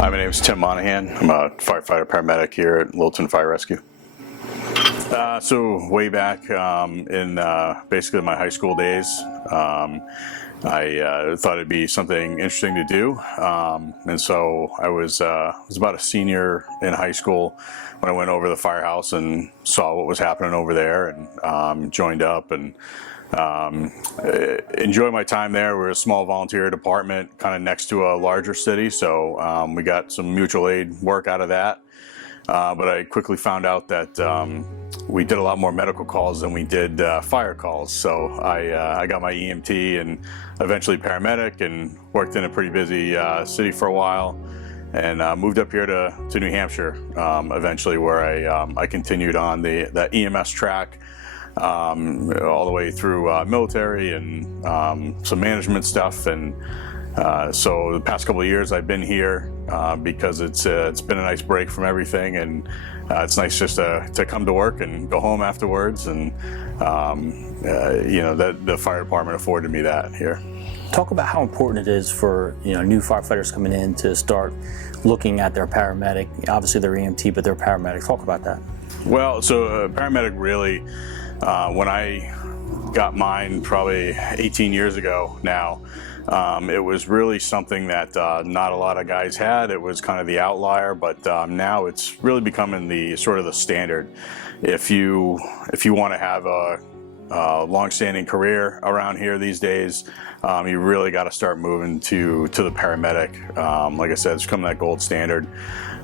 Hi, my name is Tim Monahan. I'm a firefighter paramedic here at Littleton Fire Rescue. So way back in basically my high school days, I thought it'd be something interesting to do, and so I was about a senior in high school when I went over to the firehouse and saw what was happening over there, and joined up and enjoyed my time there. We're a small volunteer department kind of next to a larger city, so we got some mutual aid work out of that. But I quickly found out that we did a lot more medical calls than we did fire calls. So I got my EMT and eventually paramedic, and worked in a pretty busy city for a while, and moved up here to New Hampshire eventually, where I continued on the EMS track all the way through military and some management stuff. And so the past couple of years I've been here because it's been a nice break from everything, and it's nice just to come to work and go home afterwards, and you know, that the fire department afforded me that here. Talk about how important it is for new firefighters coming in to start looking at their paramedic, obviously their EMT, but their paramedic. Talk about that. Well, so paramedic really, when I got mine probably 18 years ago now, it was really something that not a lot of guys had. It was kind of the outlier, but now it's really becoming the sort of the standard. If you want to have a long-standing career around here these days, you really got to start moving to the paramedic. Like I said, it's become that gold standard,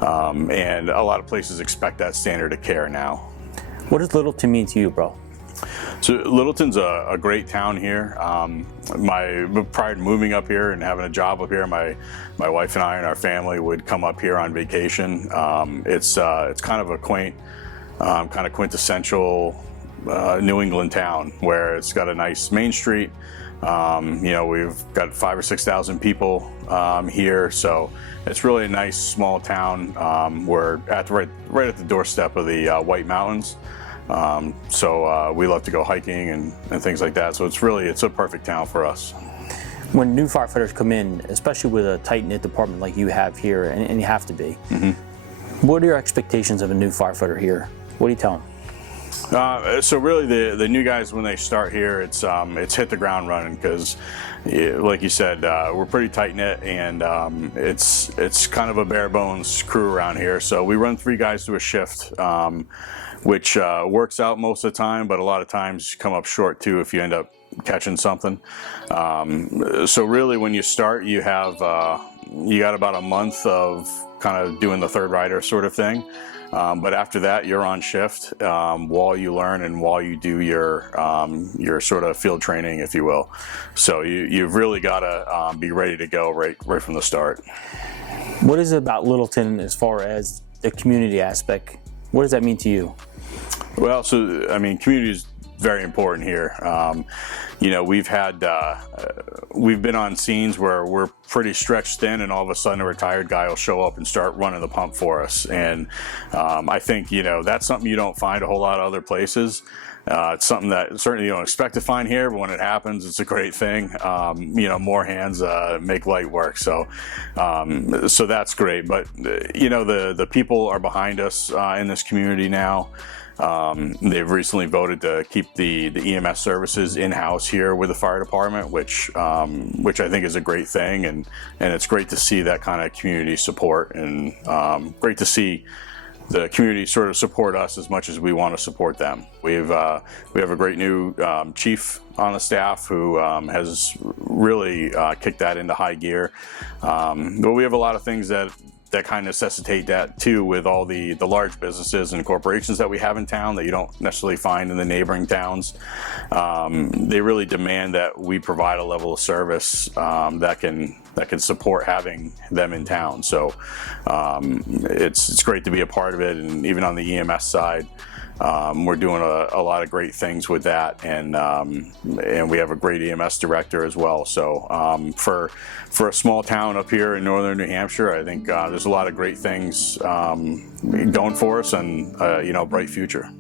and a lot of places expect that standard of care now. What does Littleton mean to you, bro? So Littleton's a great town here. Prior to moving up here and having a job up here, my wife and I and our family would come up here on vacation. It's kind of a quaint, kind of quintessential New England town, where it's got a nice main street. We've got 5,000 or 6,000 people here, so it's really a nice small town. We're right at the doorstep of the White Mountains. So we love to go hiking and things like that. So it's a perfect town for us. When new firefighters come in, especially with a tight-knit department like you have here, and you have to be, what are your expectations of a new firefighter here? What do you tell them? So really the new guys, when they start here, it's hit the ground running, because like you said, we're pretty tight-knit, and it's kind of a bare bones crew around here. So we run 3 guys to a shift, which works out most of the time, but a lot of times you come up short too if you end up catching something. So really when you start, you got about a month of kind of doing the third rider sort of thing. But after that, you're on shift while you learn and while you do your sort of field training, if you will. So you've really got to be ready to go right from the start. What is it about Littleton as far as the community aspect? What does that mean to you? Well, so I mean, community is very important here. You know, we've been on scenes where we're pretty stretched thin, and all of a sudden a retired guy will show up and start running the pump for us. And I think, you know, that's something you don't find a whole lot of other places. It's something that certainly you don't expect to find here, but when it happens, it's a great thing. You know, more hands make light work. So that's great. But you know, the people are behind us in this community now. They've recently voted to keep the EMS services in-house here with the fire department, which I think is a great thing, and it's great to see that kind of community support, and great to see the community sort of support us as much as we want to support them. We have a great new chief on the staff who has really kicked that into high gear. But we have a lot of things that kind of necessitate that too, with all the large businesses and corporations that we have in town that you don't necessarily find in the neighboring towns. They really demand that we provide a level of service that can support having them in town. So it's great to be a part of it, and even on the EMS side, we're doing a lot of great things with that, and we have a great EMS director as well. So for a small town up here in northern New Hampshire, I think there's a lot of great things going for us, and you know, a bright future.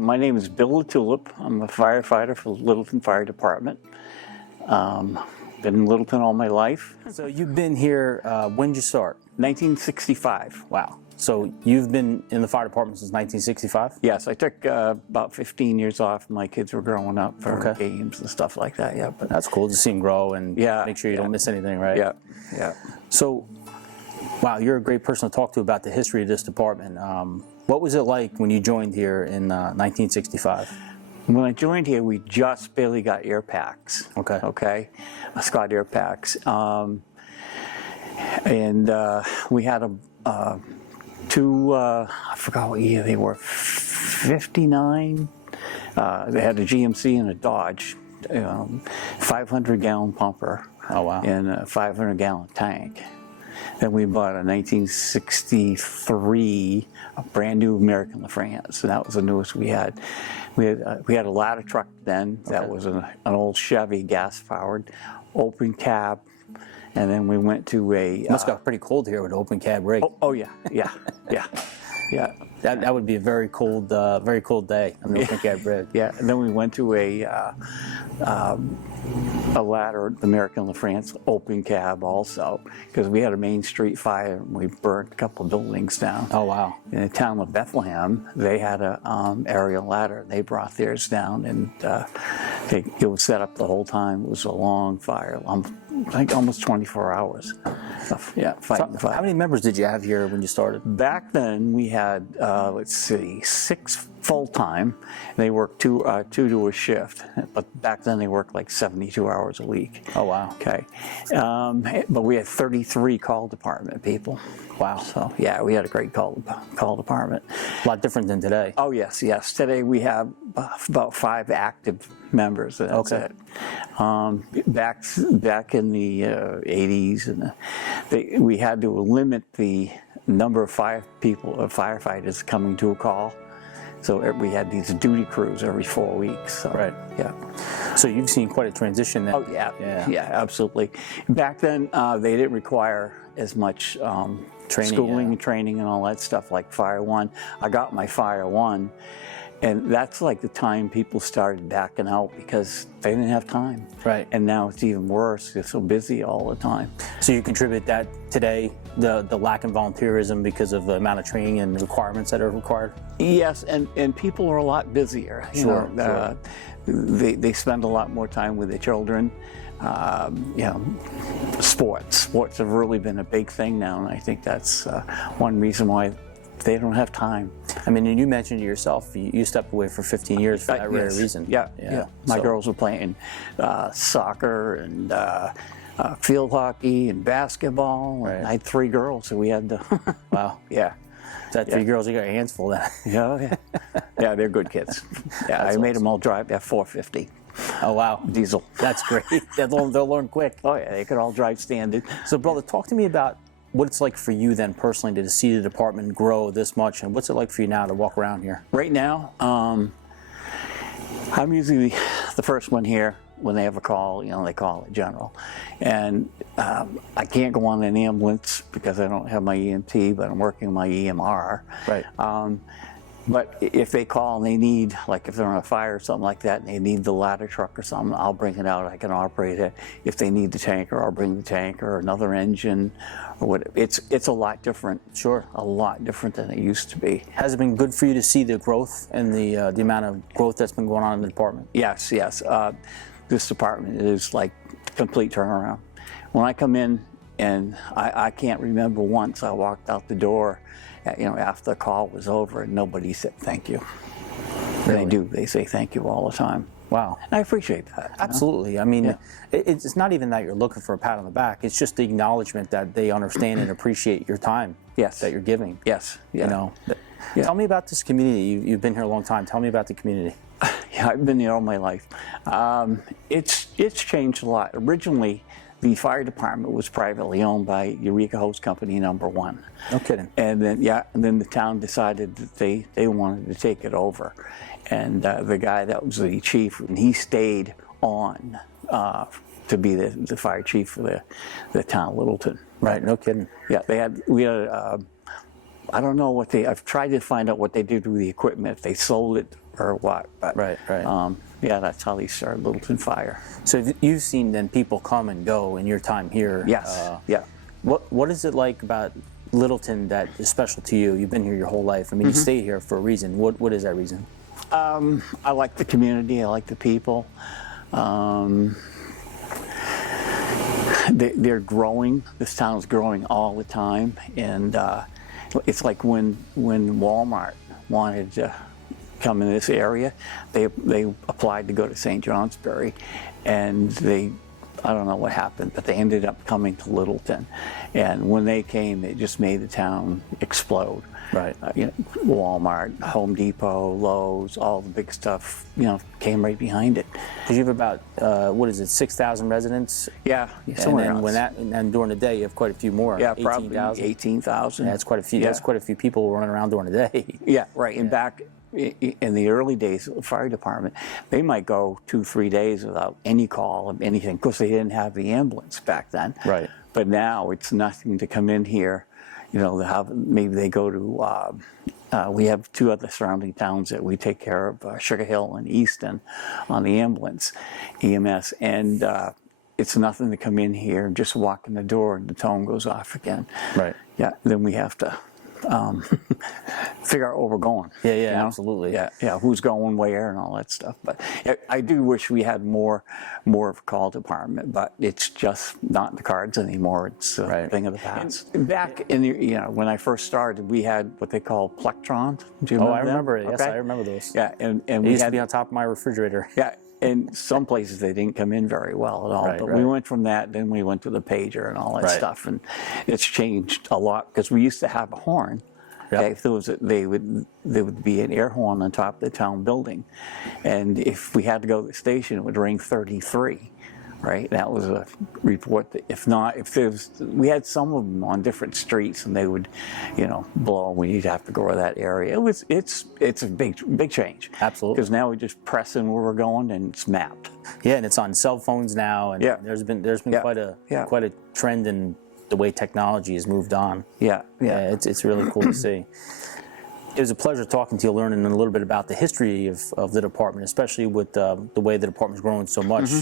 My name is Bill Tulip. I'm a firefighter for Littleton Fire Department. Been in Littleton all my life. So you've been here, when did you start? 1965. Wow. So you've been in the fire department since 1965? Yes, I took about 15 years off. My kids were growing up for games and stuff like that. Yeah, but that's cool to see them grow and make sure you don't miss anything, right? Yeah, yeah. So, wow, you're a great person to talk to about the history of this department. What was it like when you joined here in 1965? When I joined here, we just barely got air packs. Okay. Scott air packs. And we had two, I forgot what year they were, 59. They had a GMC and a Dodge, 500-gallon pumper. Oh, wow. And a 500-gallon tank. Then we bought a 1963, a brand new American LaFrance, and that was the newest we had. We had a ladder truck then. That was an old Chevy, gas-powered, open cab, and then we went to a. Must got pretty cold here with an open cab rig. Oh yeah. That would be a very cold day on the open cab rig. Yeah, and then we went to a ladder, the American LaFrance open cab also, because we had a Main Street fire and we burnt a couple of buildings down. Oh, wow. In the town of Bethlehem, they had a aerial ladder. They brought theirs down, and it was set up the whole time. It was a long fire, like almost 24 hours. Fighting the fire. How many members did you have here when you started? Back then we had, let's see, 6 full-time. They worked two to a shift, but back then they worked like 72 hours a week. Oh, wow. Okay. But we had 33 call department people. Wow. So yeah, we had a great call department. A lot different than today. Oh yes. Today we have about 5 active members. And that's it. Back in the 80s, and we had to limit the number of firefighters coming to a call. So we had these duty crews every 4 weeks. So, right. Yeah. So you've seen quite a transition then. Oh yeah. Absolutely. Back then they didn't require as much schooling and training and all that stuff like Fire One. I got my Fire One, and that's like the time people started backing out because they didn't have time. Right. And now it's even worse. They're so busy all the time. So you contribute that today, the lack of volunteerism because of the amount of training and requirements that are required? Yes, and people are a lot busier. Sure. They spend a lot more time with their children. you know, sports have really been a big thing now, and I think that's one reason why they don't have time. I mean, and you mentioned it yourself, you stepped away for 15 years for that very reason. Yeah. My So- girls were playing soccer and field hockey and basketball. Right. And I had 3 girls, so we had to. Wow. Yeah. That 3 girls, you got your hands full then. Yeah. They're good kids. Yeah, I made them all drive F450 Oh, wow. diesel. That's great. They'll learn quick. Oh yeah, they could all drive standard. So, brother, talk to me about what it's like for you then personally to see the department grow this much, and what's it like for you now to walk around here? Right now, I'm usually the first one here when they have a call. You know, they call it general, and I can't go on an ambulance because I don't have my EMT, but I'm working my EMR. Right. But if they call and they need, like if they're on a fire or something like that, and they need the ladder truck or something, I'll bring it out. I can operate it. If they need the tanker, I'll bring the tanker or another engine, or what. It's a lot different. Sure. A lot different than it used to be. Has it been good for you to see the growth and the amount of growth that's been going on in the department? Yes. This department is like complete turnaround. When I come in, and I can't remember once I walked out the door, you know, after the call was over, and nobody said thank you. Really? They do. They say thank you all the time. Wow. And I appreciate that. Absolutely. I mean, it's not even that you're looking for a pat on the back. It's just the acknowledgement that they understand and appreciate your time that you're giving. Yes. Yeah. You know. Yeah. Tell me about this community. You've been here a long time. Tell me about the community. Yeah, I've been here all my life. It's changed a lot. Originally, the fire department was privately owned by Eureka Hose Company #1. No kidding. And then the town decided that they wanted to take it over. And the guy that was the chief, and he stayed on to be the fire chief for the town of Littleton. Right. No kidding. Yeah, we had I don't know I've tried to find out what they did with the equipment, if they sold it or what. But, Right. yeah, that's how they started Littleton Fire. So you've seen then people come and go in your time here. Yes. Yeah. What is it like about Littleton that is special to you? You've been here your whole life. I mean, you stay here for a reason. What is that reason? I like the community. I like the people. They're growing. This town is growing all the time, and it's like when Walmart wanted to come in this area, they applied to go to St. Johnsbury, and I don't know what happened, but they ended up coming to Littleton, and when they came, it just made the town explode. Right. You know, Walmart, Home Depot, Lowe's, all the big stuff, you know, came right behind it. Because you have about 6,000 residents. Yeah, And somewhere then else. and during the day you have quite a few more. Yeah, 18,000. probably 18,000. Yeah, that's quite a few. Yeah. That's quite a few people running around during the day. Yeah, right. And back in the early days of the fire department, they might go 2-3 days without any call of anything because they didn't have the ambulance back then. Right. But now it's nothing to come in here. You know, maybe they go to. We have 2 other surrounding towns that we take care of, Sugar Hill and Easton, on the ambulance, EMS, and it's nothing to come in here and just walk in the door and the tone goes off again. Right. Yeah. Then we have to figure out where we're going. Yeah, you know? absolutely. Yeah, who's going where and all that stuff. But I do wish we had more of a call department, but it's just not in the cards anymore. It's a thing of the past. And back in when I first started, we had what they call plectrons. Do you remember I remember it. them? Yes, Okay. I remember those. Yeah, and They we used to had be on top of my refrigerator. yeah. In some places they didn't come in very well at all, Right, but right. we went from that, then we went to the pager and all that Right. stuff, and it's changed a lot because we used to have a horn. Yep. Okay, if there would be an air horn on top of the town building, and if we had to go to the station, it would ring 33. Right, that was a report. We had some of them on different streets, and they would, blow. We'd have to go to that area. It's a big change. Absolutely. Because now we just press in where we're going, and it's mapped. Yeah, and it's on cell phones now, and there's been quite a trend in the way technology has moved on. Yeah. It's really cool to see. It was a pleasure talking to you, learning a little bit about the history of the department, especially with the way the department's grown so much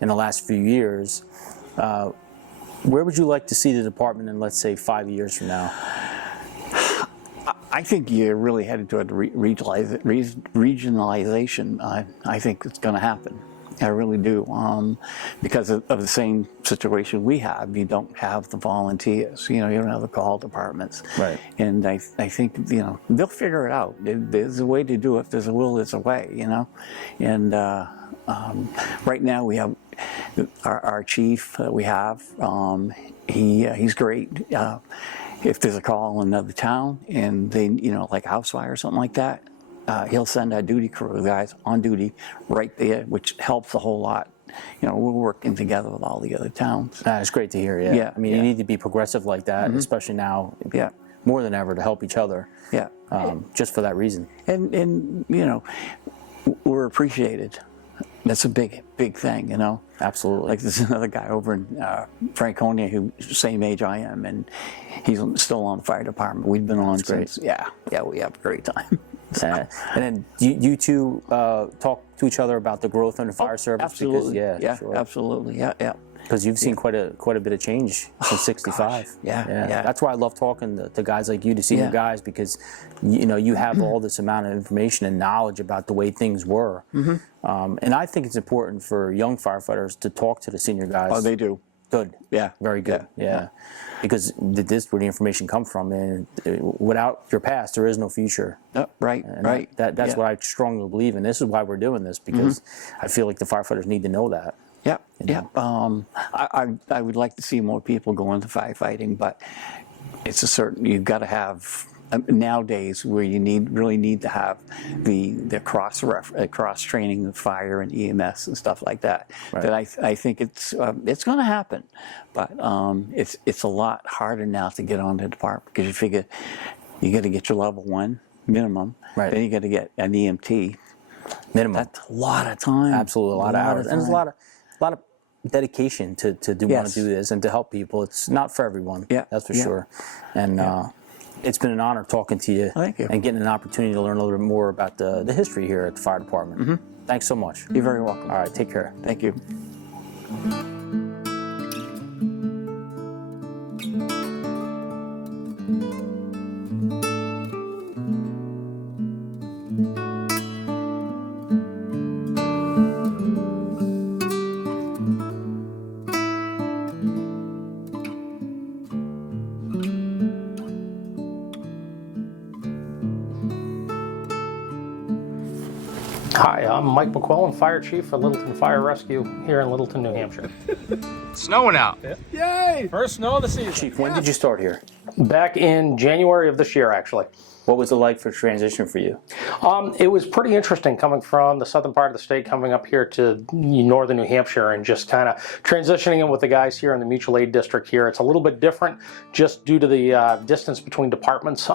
in the last few years. Where would you like to see the department in, let's say, 5 years from now? I think you're really headed toward regionalization. I think it's going to happen. I really do. Because of the same situation we have, you don't have the volunteers. You don't have the call departments. Right. And I think they'll figure it out. There's a way to do it. If there's a will, there's a way. And right now we have our chief. We have he's great. If there's a call in another town and they like a house fire or something like that. He'll send our duty crew guys on duty right there, which helps a whole lot. We're working together with all the other towns. It's great to hear. Yeah, I mean, you need to be progressive like that, especially now, more than ever, to help each other. Yeah. Just for that reason. And we're appreciated. That's a big thing, Absolutely. Like there's another guy over in Franconia who's the same age I am, and he's still on the fire department. We've been on since. Yeah, we have a great time. And then you two talk to each other about the growth in the fire service. Absolutely. Because, sure. Absolutely. Yeah. Because you've seen quite a bit of change since '65. Yeah. That's why I love talking to guys like you, to senior guys, because you have all this amount of information and knowledge about the way things were. And I think it's important for young firefighters to talk to the senior guys. Oh, they do. Good. Yeah. Very good. Yeah. Because this is where the information comes from, and without your past, there is no future. Right. And Right. That's what I strongly believe in. This is why we're doing this, because I feel like the firefighters need to know that. Yeah. I would like to see more people go into firefighting, but it's you've got to have nowadays where you really need to have the cross training of fire and EMS and stuff like that. Right. That I think it's going to happen, but it's a lot harder now to get on the department, because you figure you got to get your level 1 minimum, right. Then you got to get an EMT minimum. That's a lot of time. Absolutely, a lot of hours, and there's a lot of dedication to want to do this and to help people. It's not for everyone. Yeah, that's for sure. And it's been an honor talking to you. Thank you. And getting an opportunity to learn a little bit more about the history here at the fire department. Thanks so much. You're very welcome. All right, take care. Thank you. Hi, I'm Mike Mcclellan, Fire Chief for Littleton Fire Rescue here in Littleton, New Hampshire. It's snowing out. Yay! First snow of the season. Chief, when did you start here? Back in January of this year, actually. What was it like for transition for you? It was pretty interesting coming from the southern part of the state, coming up here to northern New Hampshire, and just kind of transitioning in with the guys here in the mutual aid district here. It's a little bit different just due to the distance between departments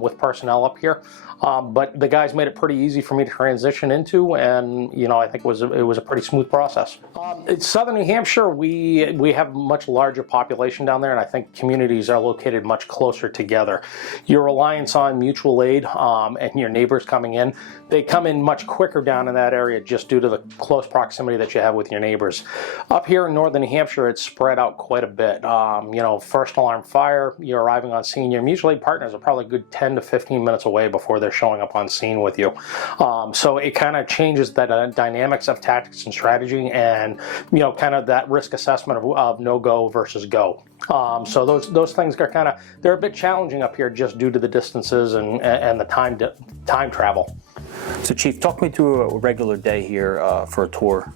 with personnel up here. But the guys made it pretty easy for me to transition into, and I think it was a pretty smooth process. It's southern New Hampshire. We have a much larger population down there, and I think communities are located much closer together. Your reliance on mutual aid and your neighbors coming in, they come in much quicker down in that area just due to the close proximity that you have with your neighbors. Up here in northern New Hampshire, it's spread out quite a bit. First alarm fire, you're arriving on scene, your mutual aid partners are probably a good 10 to 15 minutes away before they're showing up on scene with you. So it kind of changes the dynamics of tactics and strategy, and kind of that risk assessment of no-go versus go. So those things are they're a bit challenging up here just due to the distances and the time travel. So Chief, talk me through a regular day here for a tour.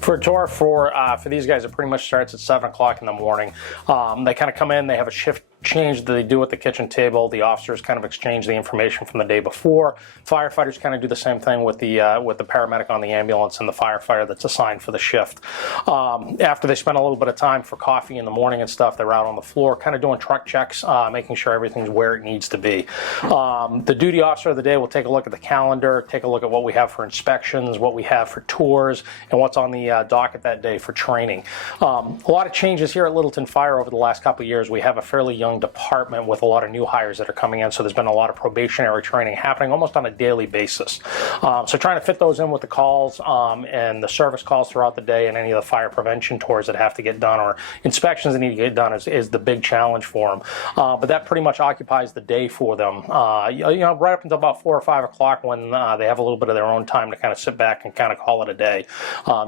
For a tour for these guys, it pretty much starts at 7 o'clock in the morning. They kind of come in, they have a shift change that they do at the kitchen table. The officers kind of exchange the information from the day before. Firefighters kind of do the same thing with the paramedic on the ambulance and the firefighter that's assigned for the shift. After they spend a little bit of time for coffee in the morning and stuff, they're out on the floor kind of doing truck checks, making sure everything's where it needs to be. The duty officer of the day will take a look at the calendar, take a look at what we have for inspections, what we have for tours, and what's on the docket that day for training. A lot of changes here at Littleton Fire over the last couple of years. We have a fairly young neighboring department with a lot of new hires that are coming in. So there's been a lot of probationary training happening almost on a daily basis. So trying to fit those in with the calls and the service calls throughout the day and any of the fire prevention tours that have to get done or inspections that need to get done is the big challenge for them. But that pretty much occupies the day for them. Right up until about 4 or 5 o'clock when they have a little bit of their own time to kind of sit back and kind of call it a day,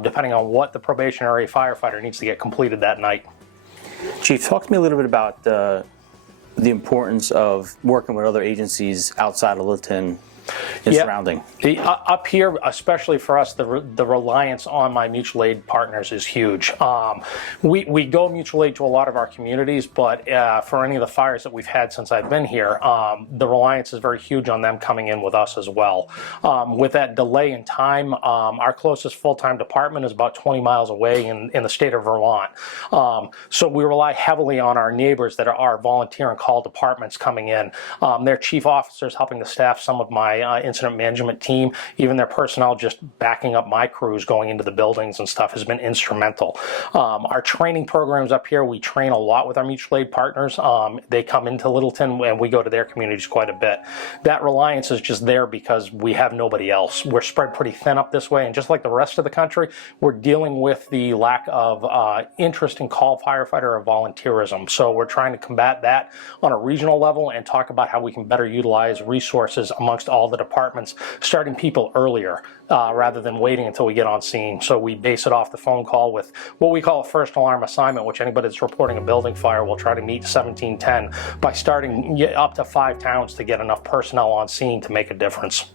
depending on what the probationary firefighter needs to get completed that night. Chief, talk to me a little bit about the importance of working with other agencies outside of Littleton and surrounding. Up here, especially for us, the reliance on my mutual aid partners is huge. We go mutual aid to a lot of our communities, but for any of the fires that we've had since I've been here, the reliance is very huge on them coming in with us as well. With that delay in time, our closest full-time department is about 20 miles away in the state of Vermont. So we rely heavily on our neighbors that are our volunteer and call departments coming in. Their chief officers helping to staff some of my incident management team, even their personnel just backing up my crews going into the buildings and stuff has been instrumental. Our training programs up here, we train a lot with our mutual aid partners. They come into Littleton and we go to their communities quite a bit. That reliance is just there because we have nobody else. We're spread pretty thin up this way, and just like the rest of the country, we're dealing with the lack of interest in call firefighter or volunteerism. So we're trying to combat that on a regional level and talk about how we can better utilize resources amongst all the departments, starting people earlier rather than waiting until we get on scene. So we base it off the phone call with what we call a first alarm assignment, which anybody that's reporting a building fire will try to meet 1710 by starting up to 5 towns to get enough personnel on scene to make a difference.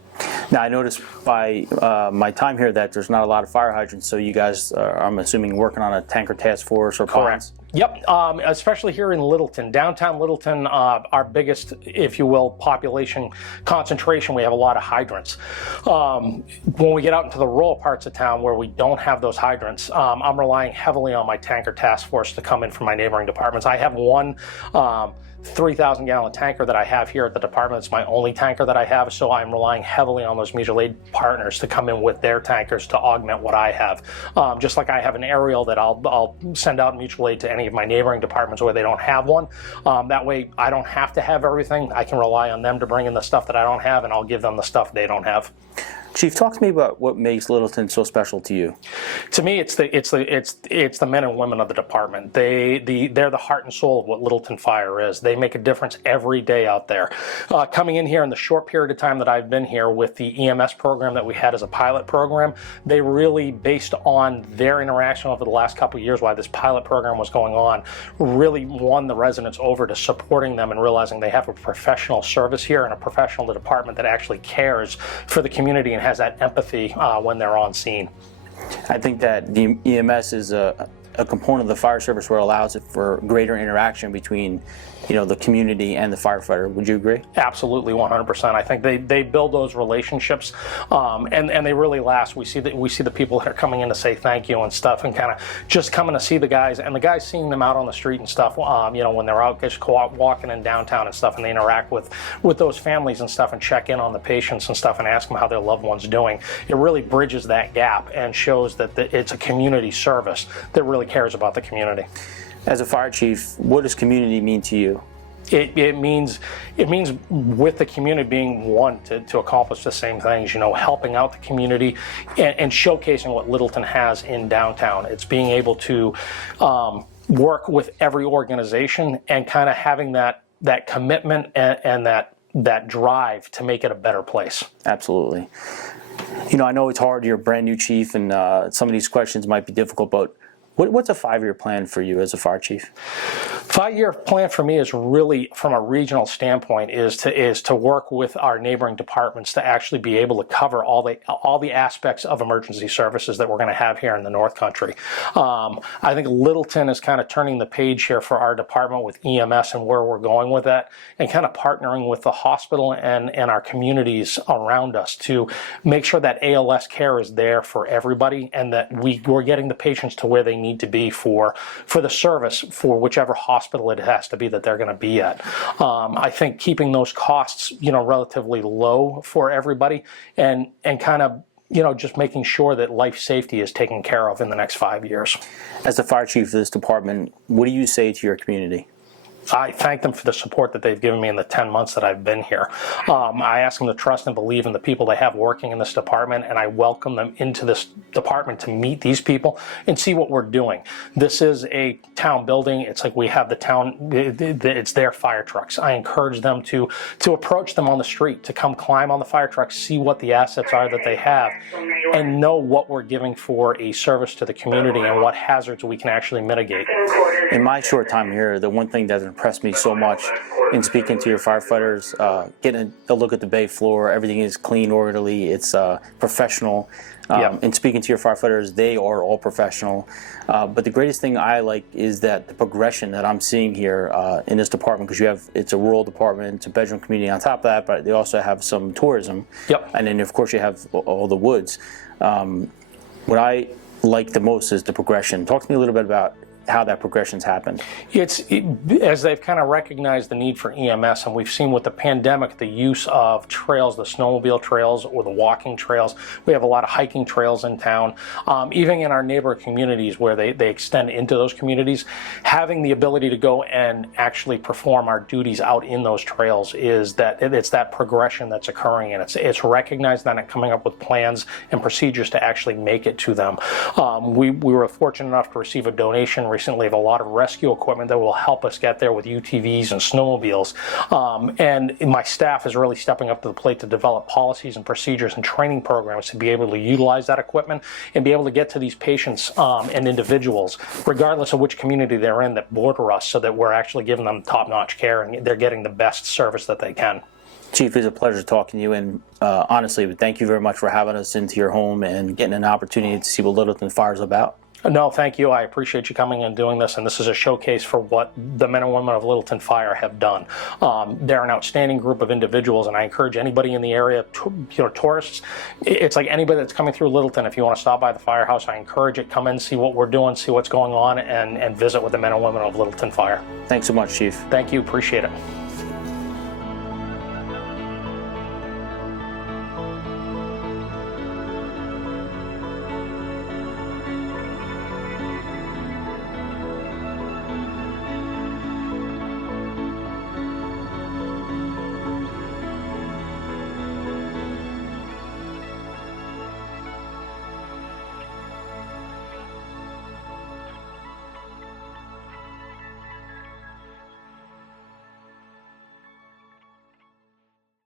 Now, I noticed by my time here that there's not a lot of fire hydrants, so you guys are, I'm assuming, working on a tanker task force or ponds? Yep, especially here in Littleton. Downtown Littleton, our biggest, if you will, population concentration, we have a lot of hydrants. When we get out into the rural parts of town where we don't have those hydrants, I'm relying heavily on my tanker task force to come in from my neighboring departments. I have one 3,000-gallon tanker that I have here at the department. It's my only tanker that I have, so I'm relying heavily on those mutual aid partners to come in with their tankers to augment what I have. Just like I have an aerial that I'll send out mutual aid to any of my neighboring departments where they don't have one. That way I don't have to have everything. I can rely on them to bring in the stuff that I don't have, and I'll give them the stuff they don't have. Chief, talk to me about what makes Littleton so special to you. To me, it's the men and women of the department. They're the heart and soul of what Littleton Fire is. They make a difference every day out there. Coming in here in the short period of time that I've been here with the EMS program that we had as a pilot program, they really, based on their interaction over the last couple of years while this pilot program was going on, really won the residents over to supporting them and realizing they have a professional service here and a professional department that actually cares for the community and has that empathy when they're on scene. I think that the EMS is a component of the fire service where it allows it for greater interaction between the community and the firefighter. Would you agree? Absolutely, 100%. I think they build those relationships, and they really last. We see the people that are coming in to say thank you and stuff, and kind of just coming to see the guys, and the guys seeing them out on the street and stuff. When they're out just walking in downtown and stuff, and they interact with those families and stuff, and check in on the patients and stuff, and ask them how their loved one's doing. It really bridges that gap and shows that it's a community service that really cares about the community. As a fire chief, what does community mean to you? It means with the community being one to accomplish the same things, helping out the community and showcasing what Littleton has in downtown. It's being able to work with every organization and kind of having that commitment and that drive to make it a better place. Absolutely. I know it's hard. You're a brand new chief, and some of these questions might be difficult, but what's a 5-year plan for you as a fire chief? 5-year plan for me is really, from a regional standpoint, is to work with our neighboring departments to actually be able to cover all the aspects of emergency services that we're going to have here in the North Country. I think Littleton is kind of turning the page here for our department with EMS and where we're going with that, and kind of partnering with the hospital and our communities around us to make sure that ALS care is there for everybody, and that we're getting the patients to where they need to be for the service for whichever hospital it has to be that they're going to be at. I think keeping those costs, relatively low for everybody, and kind of just making sure that life safety is taken care of in the next 5 years. As the fire chief of this department, what do you say to your community? I thank them for the support that they've given me in the 10 months that I've been here. I ask them to trust and believe in the people they have working in this department, and I welcome them into this department to meet these people and see what we're doing. This is a town building. It's like we have the town, it's their fire trucks. I encourage them to approach them on the street, to come climb on the fire trucks, see what the assets are that they have, and know what we're giving for a service to the community and what hazards we can actually mitigate. In my short time here, the one thing that impressed me so much in speaking to your firefighters, getting a look at the bay floor, everything is clean, orderly, it's professional. In speaking to your firefighters, they are all professional. But the greatest thing I like is that the progression that I'm seeing here in this department, because it's a rural department, it's a bedroom community on top of that, but they also have some tourism. Yep. And then of course you have all the woods. What I like the most is the progression. Talk to me a little bit about how that progression's happened. As they've kind of recognized the need for EMS, and we've seen with the pandemic the use of trails, the snowmobile trails or the walking trails. We have a lot of hiking trails in town, even in our neighbor communities where they extend into those communities. Having the ability to go and actually perform our duties out in those trails is that it's that progression that's occurring, and it's recognized that and coming up with plans and procedures to actually make it to them. We were fortunate enough to receive a donation recently of a lot of rescue equipment that will help us get there with UTVs and snowmobiles. And my staff is really stepping up to the plate to develop policies and procedures and training programs to be able to utilize that equipment and be able to get to these patients and individuals, regardless of which community they're in, that border us, so that we're actually giving them top-notch care and they're getting the best service that they can. Chief, it's a pleasure talking to you, and honestly, thank you very much for having us into your home and getting an opportunity to see what Littleton Fire is about. No, thank you. I appreciate you coming and doing this, and this is a showcase for what the men and women of Littleton Fire have done. They're an outstanding group of individuals, and I encourage anybody in the area, tourists, it's like anybody that's coming through Littleton, if you want to stop by the firehouse, I encourage it. Come in, see what we're doing, see what's going on, and visit with the men and women of Littleton Fire. Thanks so much, Chief. Thank you. Appreciate it.